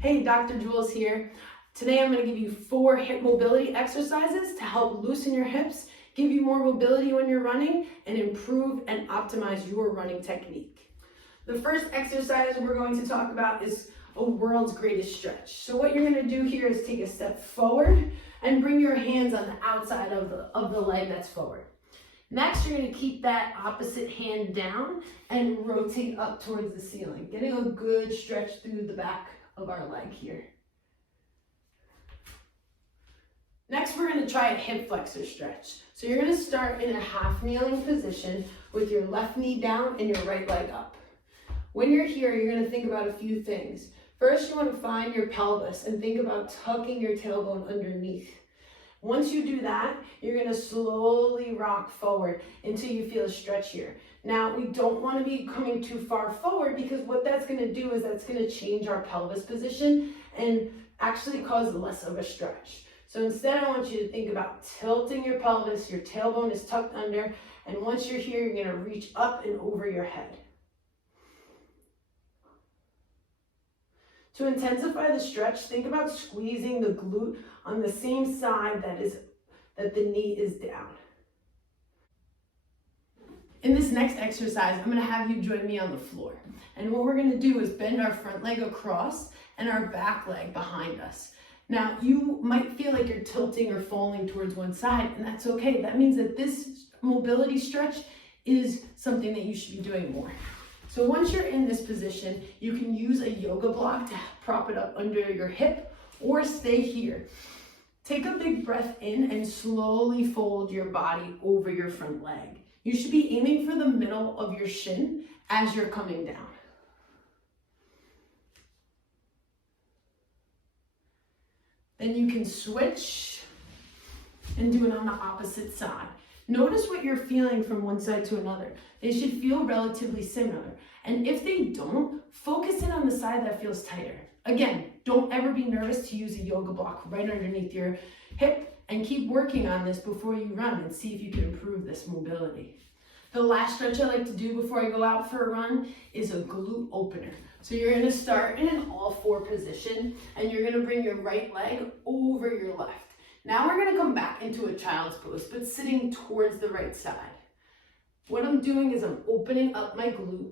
Hey, Dr. Jules here. Today I'm going to give you 4 hip mobility exercises to help loosen your hips, give you more mobility when you're running, and improve and optimize your running technique. The first exercise we're going to talk about is a world's greatest stretch. So what you're going to do here is take a step forward and bring your hands on the outside of the leg that's forward. Next, you're going to keep that opposite hand down and rotate up towards the ceiling, getting a good stretch through the back of our leg here. Next, we're going to try a hip flexor stretch. So you're going to start in a half kneeling position with your left knee down and your right leg up. When you're here, you're going to think about a few things. First, you want to find your pelvis and think about tucking your tailbone underneath. Once you do that, you're going to slowly rock forward until you feel a stretch here. Now, we don't want to be coming too far forward because what that's going to do is that's going to change our pelvis position and actually cause less of a stretch. So instead, I want you to think about tilting your pelvis, your tailbone is tucked under, and once you're here, you're going to reach up and over your head. To intensify the stretch, think about squeezing the glute on the same side that the knee is down. In this next exercise, I'm going to have you join me on the floor. And what we're going to do is bend our front leg across and our back leg behind us. Now, you might feel like you're tilting or falling towards one side, and that's okay. That means that this mobility stretch is something that you should be doing more. So once you're in this position, you can use a yoga block to prop it up under your hip or stay here. Take a big breath in and slowly fold your body over your front leg. You should be aiming for the middle of your shin as you're coming down. Then you can switch and do it on the opposite side. Notice what you're feeling from one side to another. They should feel relatively similar. And if they don't, focus in on the side that feels tighter. Again, don't ever be nervous to use a yoga block right underneath your hip and keep working on this before you run and see if you can improve this mobility. The last stretch I like to do before I go out for a run is a glute opener. So you're going to start in an all-four position and you're going to bring your right leg over your left. Now we're going to come back into a child's pose, but sitting towards the right side. What I'm doing is I'm opening up my glute.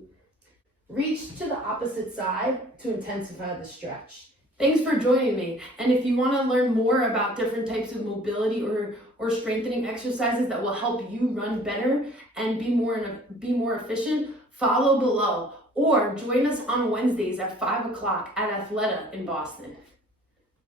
Reach to the opposite side to intensify the stretch. Thanks for joining me. And if you want to learn more about different types of mobility or strengthening exercises that will help you run better and be more efficient, follow below or join us on Wednesdays at 5 o'clock at Athleta in Boston.